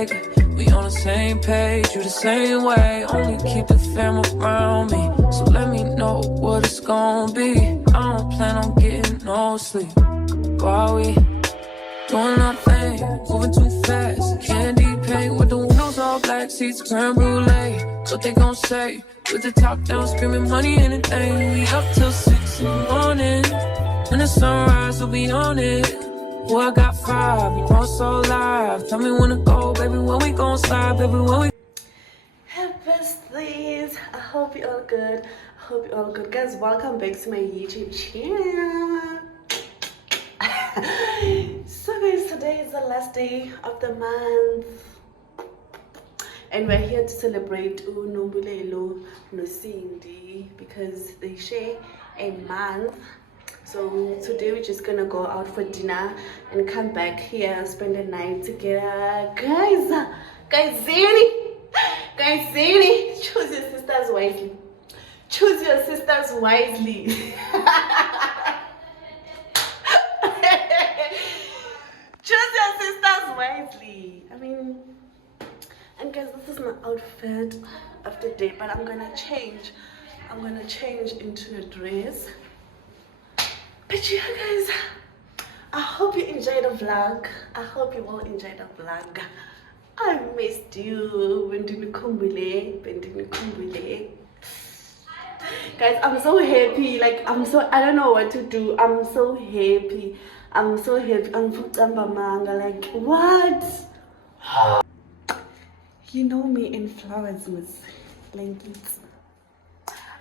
make it. We on the same page, you the same way. Only keep the fam around me, so let me know what it's gonna be. I don't plan on getting no sleep while we doing nothing, moving too fast. Candy paint with the windows all black, seats creme brulee. What they gon' say? With the top down, screaming money, anything. We up till 6 in the morning. When the sunrise, we'll be on it. Oh, I got 5, we going so live. Tell me when to go, baby, when we gon' slide, baby, when we. Hey besties, I hope you're all good. I hope you're all good, guys. Welcome back to my YouTube channel. So guys, today is the last day of the month, and we're here to celebrate Nombulelo no Cindy because they share a month. So today we're just gonna go out for dinner and come back here, spend the night together. Guys, Zini, choose your sisters wisely. Choose your sisters wisely. Choose your sisters wisely. I mean, and guys, this is my outfit of the day, but I'm gonna change into a dress. But yeah, guys, I hope you enjoyed the vlog. I hope you will enjoy the vlog. I missed you. Guys, I'm so happy. Like, I don't know what to do. I'm so happy. I'm like, what? You know me in flowers, miss. Blankets.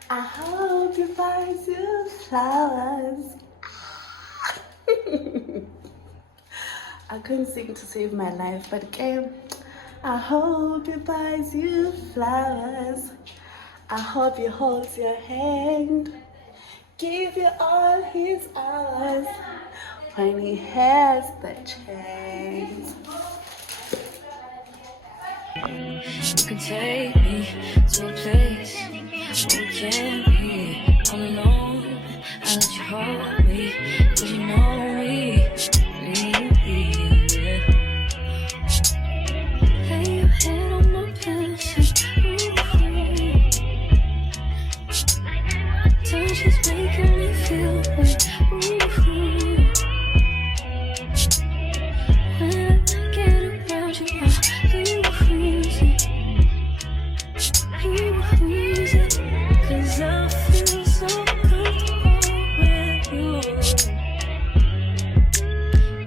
I hope you find your flowers. I couldn't sing to save my life, but okay. I hope he buys you flowers. I hope he holds your hand, give you all his hours when he has the chance. You can take me to a place where we can't be all alone. I let you hold me, 'cause you know me. Lay your head on my pillow. Touch is making me feel good. When I get around you, I lose it. Lose it. 'Cause I feel so comfortable with you.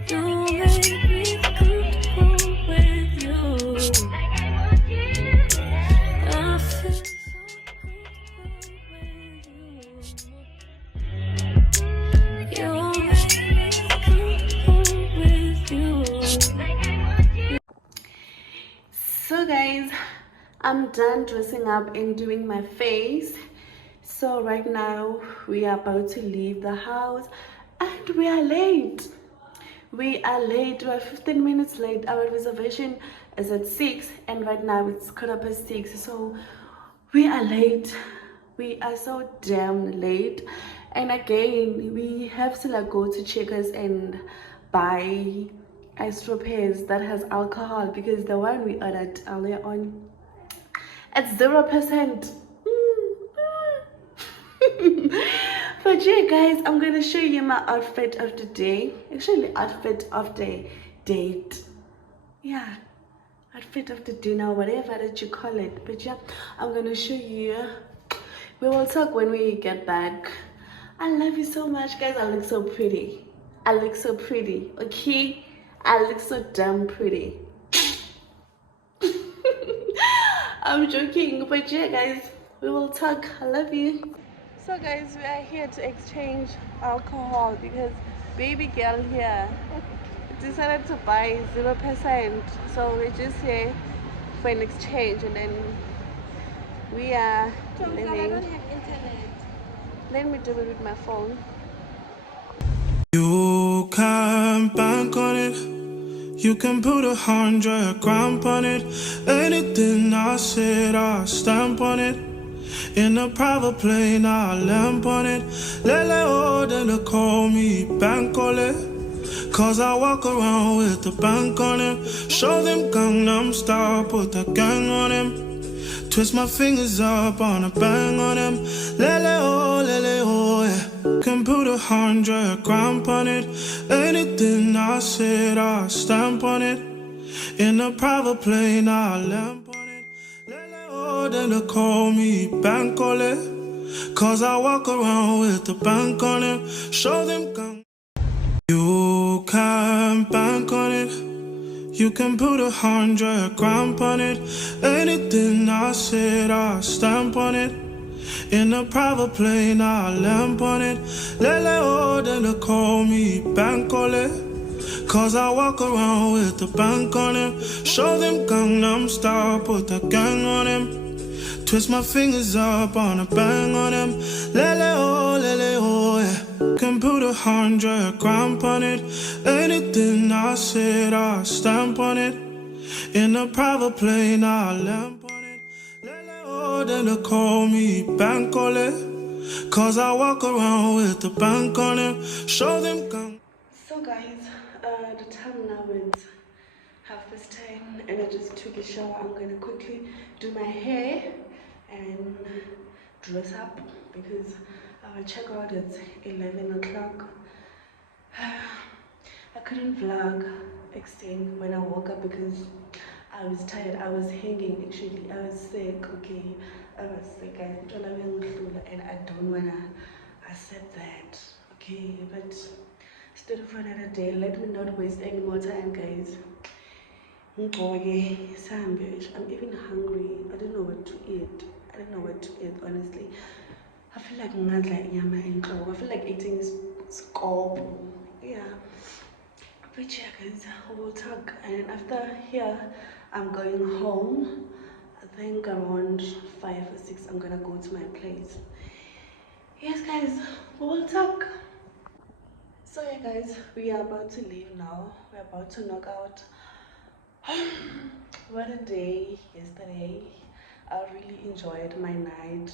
You make me comfortable with you. I feel so So guys, I'm done dressing up and doing my face. So right now we are about to leave the house and we are late. We are 15 minutes late. Our reservation is at 6 and right now it's 6:15. So we are late. We are so damn late. And again, we have to like go to Checkers and buy isopropes that has alcohol because the one we ordered earlier on, it's 0%. But yeah, guys, I'm gonna show you my outfit of the day. Actually, outfit of the date. Yeah, outfit of the dinner, whatever that you call it. But yeah, I'm gonna show you. We will talk when we get back. I love you so much, guys. I look so pretty. I look so pretty, okay? I look so damn pretty. I'm joking, but yeah, guys, we will talk. I love you. So guys, we are here to exchange alcohol because baby girl here decided to buy 0%. So we're just here for an exchange and then we are living. I don't have internet. Let me do it with my phone. You can bank on it. You can put 100 grand on it. Anything I said, I stamp on it. In a private plane, I lamp on it. Lele oh, then they call me Bankole. Cause I walk around with the bank on him. Show them Gangnam Style, put the gang on him. Twist my fingers up on a bang on him. Lele oh, yeah. Can put 100 grand on it. Anything I said, I stamp on it. In a private plane, I lamp on it. Lele oh, then they call me Bankole. Cause I walk around with the bank on it. Show them gang. You can bank on it. You can put 100 grand on it. Anything I said, I stamp on it. In a private plane, I lamp on it. Lele oh, then they call me Bankole. Cause I walk around with the bank on him. Show them Gangnam Style, put the gang on him. Twist my fingers up on a bang on him. Lele oh, yeah. Can put 100 grand on it. Anything I said, I stamp on it. In a private plane, I lamp on it. Lele oh, then they call me Bankole. Cause I walk around with the bank on him. Show them gang. So guys, the time now is 10:30 and I just took a shower. I'm gonna quickly do my hair and dress up because I will check out at 11 o'clock. I couldn't vlog extend when I woke up because I was tired. I was hanging actually. I was sick, okay? I was sick. And I don't wanna accept that, okay? But still for another day. Let me not waste any more time, guys. I'm even hungry. I don't know what to eat. Honestly. I feel like I feel like eating scalp. Yeah. But yeah, guys, we'll talk. And after here, I'm going home. I think around 5 or 6, I'm gonna go to my place. Yes, guys, we'll talk. So yeah, guys, we are about to leave now. We're about to knock out. What a day yesterday. I really enjoyed my night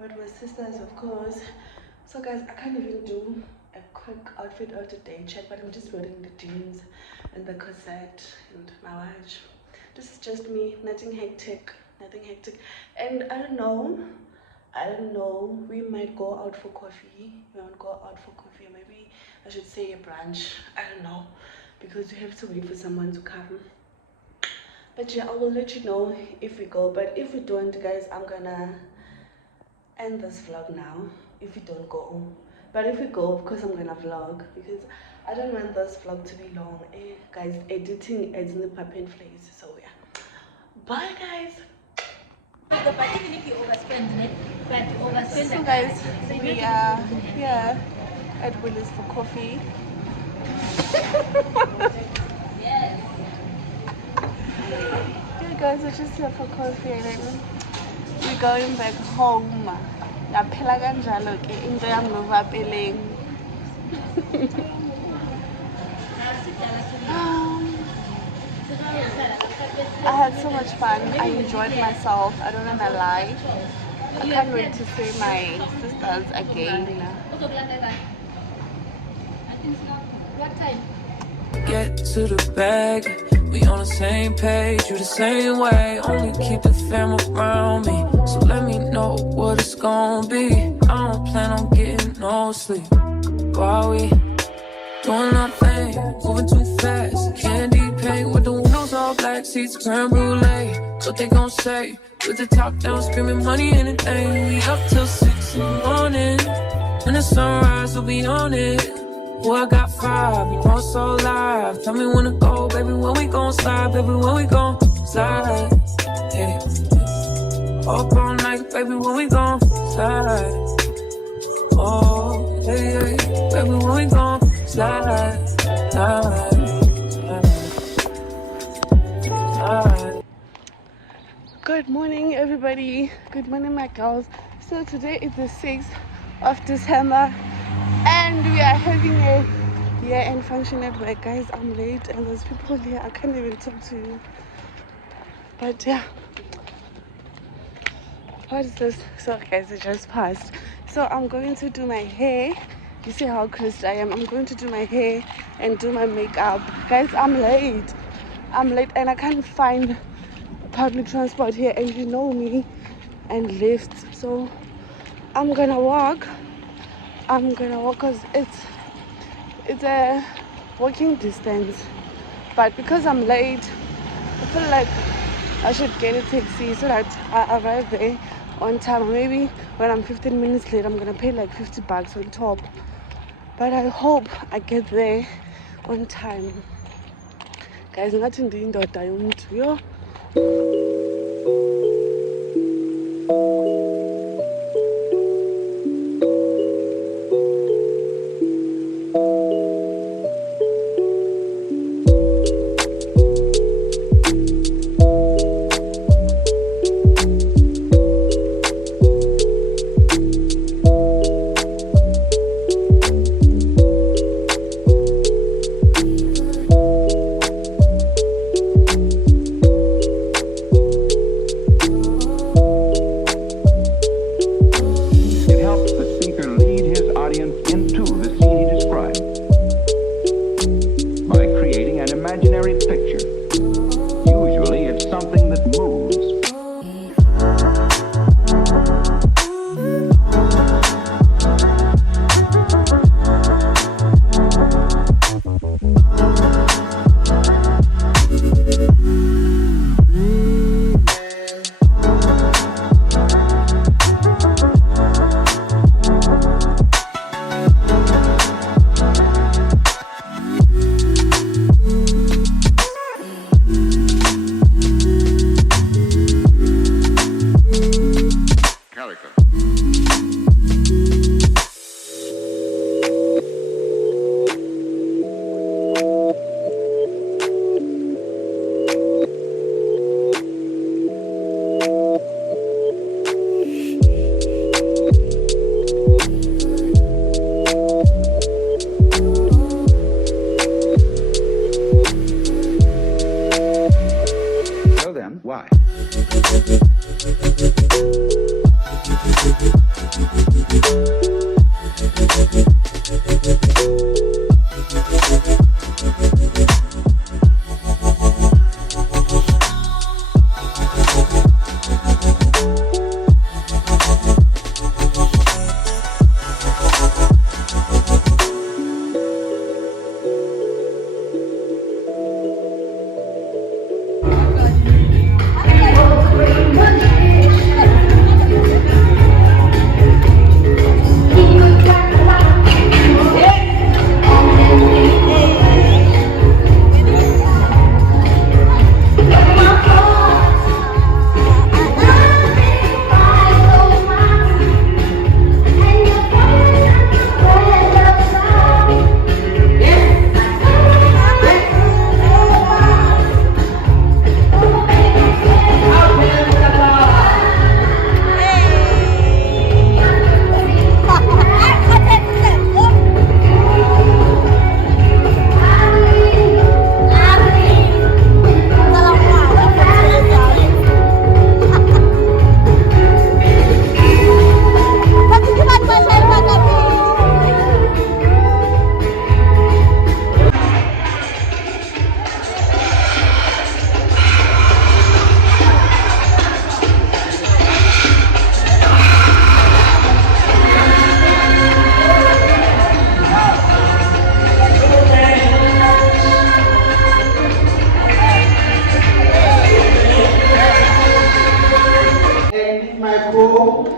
with my sisters, of course. So guys, I can't even do a quick outfit of the day check, but I'm just wearing the jeans and the corset and my watch. This is just me, nothing hectic. And I don't know, we might go out for coffee. We won't go out for coffee, or maybe I should say a brunch. I don't know, because we have to wait for someone to come. But yeah, I will let you know if we go. But if we don't, guys, I'm gonna end this vlog now if we don't go. But if we go, of course I'm gonna vlog because I don't want this vlog to be long. Guys, editing adds in the paper place. So yeah, bye guys. So guys, we are here at Willis for coffee. Yeah guys, we're just here for coffee and then we're going back home. Ngaphela kanjalo ke into yami novapeleng. I had so much fun. I enjoyed myself. I don't wanna lie. I can't wait to see my sisters again. What time? Get to the bag. We on the same page, you the same way. Only keep the fam around me. So let me know what it's gonna be. I don't plan on getting no sleep while we doing nothing, moving too fast. Candy paint with the windows all black, seats creme brulee. What they gon' say? With the top down, screaming money, anything. We up till 6 in the morning. When the sunrise, we'll be on it. Boy, I got 5, you want so live. Tell me when to go, baby, when we gon' slide. Baby, when we gon' slide. Yeah. Up all night, baby, when we gon' slide. Oh, yeah, yeah. Baby, when we gon' slide. Good morning, everybody. Good morning, my girls. So today is the 6th of December. And we are having a year-end function at work. Guys, I'm late and there's people here. I can't even talk to you. But yeah. What is this? So guys, it just passed. So I'm going to do my hair You see how crisp I am. I'm going to do my hair and do my makeup. Guys, I'm late. And I can't find public transport here, and you know me and lifts. So I'm gonna walk because it's a walking distance. But because I'm late, I feel like I should get a taxi so that I arrive there on time. Or maybe when I'm 15 minutes late, I'm gonna pay like $50 on top. But I hope I get there on time. Guys, ngathi ndiyindoda yomntu yo. Why?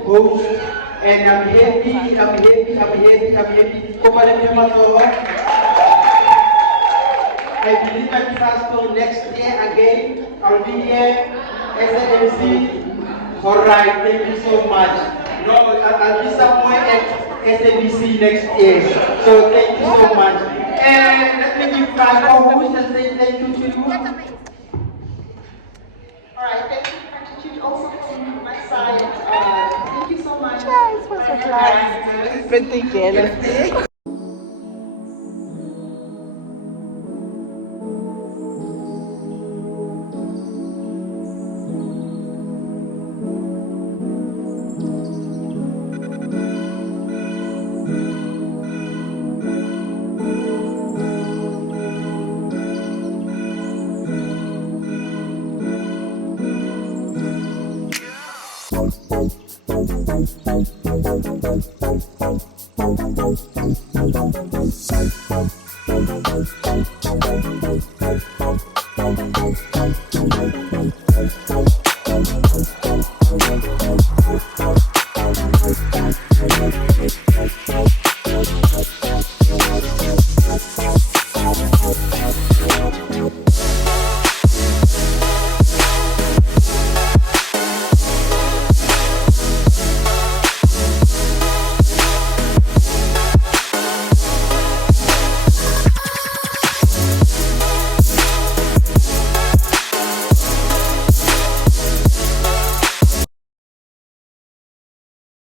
Coach, and I'm happy. I believe and trust for next year again. I'll be here as an MC. Alright, thank you so much. No, I'll be somewhere at SABC next year. So thank you so much. And let me give my co-host and say thank you to you. Alright, thank you for gratitude also from my side. Thank you so much. Guys, what's up, guys? Birthday girl.